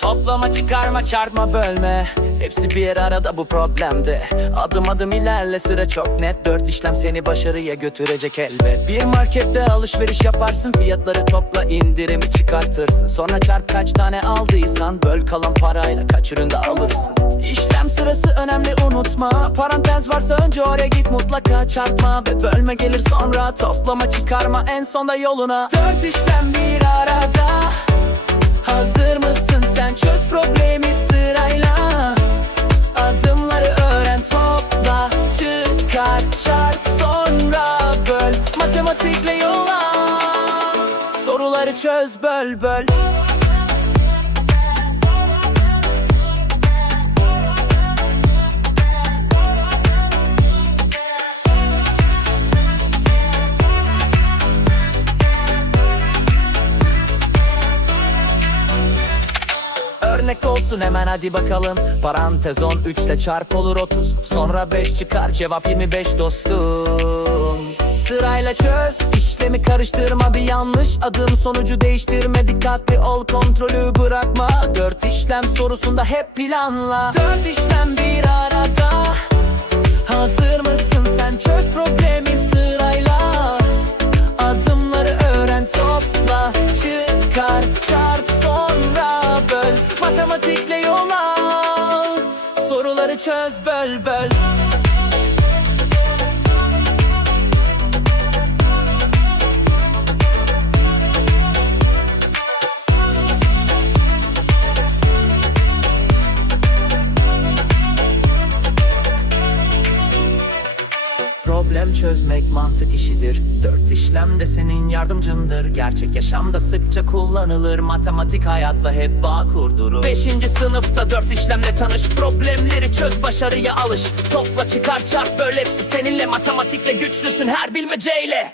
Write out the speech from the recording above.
Toplama çıkarma çarpma bölme. Hepsi bir arada bu problemde. Adım adım ilerle sıra çok net. Dört işlem seni başarıya götürecek elbet. Bir markette alışveriş yaparsın Fiyatları topla indirimi çıkartırsın. Sonra çarp kaç tane aldıysan Böl kalan parayla kaç üründe alırsın. İşlem sırası önemli unutma. Parantez varsa önce oraya git mutlaka çarpma. Ve bölme gelir sonra Toplama çıkarma en sonda yoluna. Dört işlem bir arada Hazır mısın? Sen çöz problemi sırayla. Adımları öğren topla çıkar çarp sonra böl. Matematikle yola Soruları çöz böl böl Örnek olsun hemen hadi bakalım. Parantez 10 3 ile çarp olur 30 Sonra 5 çıkar cevap 25 dostum. Sırayla çöz işlemi karıştırma bir yanlış adım sonucu değiştirme. Dikkatli ol kontrolü bırakma. Dört işlem sorusunda hep planla. Dört işlem bir arada. Hazır mısın Matematikle yol al Soruları çöz böl böl Problem çözmek mantık işidir. Dört işlem de senin yardımcındır. Gerçek yaşamda sıkça kullanılır. Matematik hayatla hep bağ kurdurur. Beşinci sınıfta dört işlemle tanış. Problemleri çöz başarıya alış. Topla çıkar çarp böl. Hepsi seninle. Matematikle güçlüsün. Her bilmeceyle